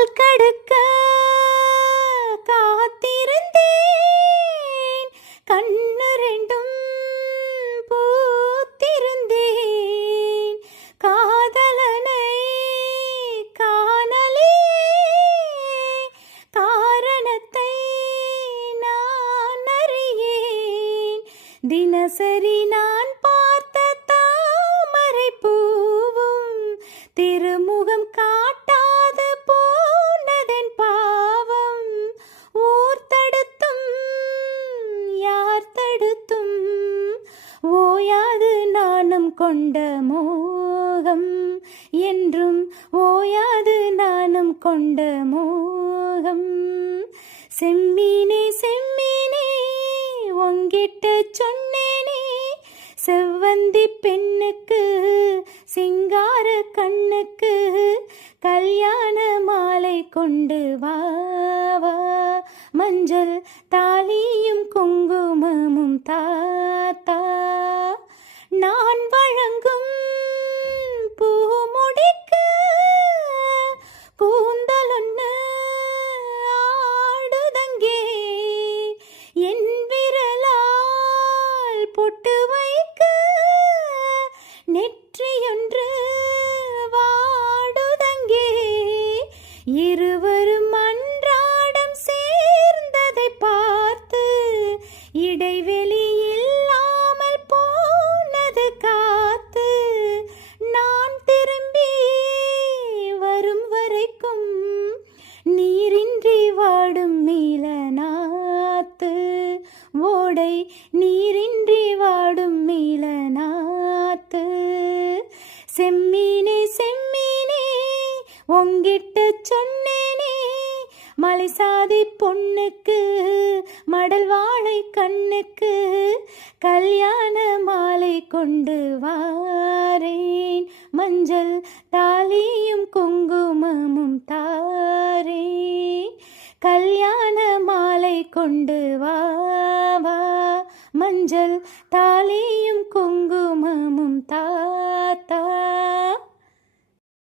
பால் கடுக்க காத்திருந்தேன், கண்ணு ரெண்டும் பூத்திருந்தேன். காதலனை காணலே, காரணத்தை நான் அறியேன். தினசரி நான் பார்த்த தாமரை பூவும் திருமுகம் காட்டாது போனதன் பாவம். ஊர் தடுத்தும் யார் தடுத்தும் ஓயாது நானும் கொண்ட மோகம், என்றும் ஓயாது நானும் கொண்ட மோகம். செம்மீனே செம்மீனே உங்கிட்ட சொன்னேனே, செவ்வந்தி பெண்ணுக்கு சிங்கார கண்ணுக்கு கல்யாண மாலை கொண்டு வா வா. மஞ்சள் தாலியும் குங்குமமும் தாத்தா, நான் வழங்கும் பூமுடிக்க கூந்தலொன்னு ஆடுதங்கே. என் விரலால் பொட்டு வைக்க நெற்றியொன்று வாடுதங்கே. இருவரும் அன்றாடம் சேர்ந்ததை பார்த்து இடைவெளி இல்லாமல் போனது காத்து. நான் திரும்பி வரும் வரைக்கும் நீரின்றி வாடும் நீல நாத்து, ஓடை நீரின்றி வாடும் நீல நாத்து. செம்மீனே செம்மீனே உங்கிட்ட சொன்னேனே, மலைசாதி பொண்ணுக்கு மடல் வாழை கண்ணுக்கு கல்யாண மாலை கொண்டு வாரேன். மஞ்சள் தாலியும் குங்குமமும் தாரேன், கல்யாண மாலை கொண்டு வா வா. மஞ்சள் தாலியும் குங்குமமும்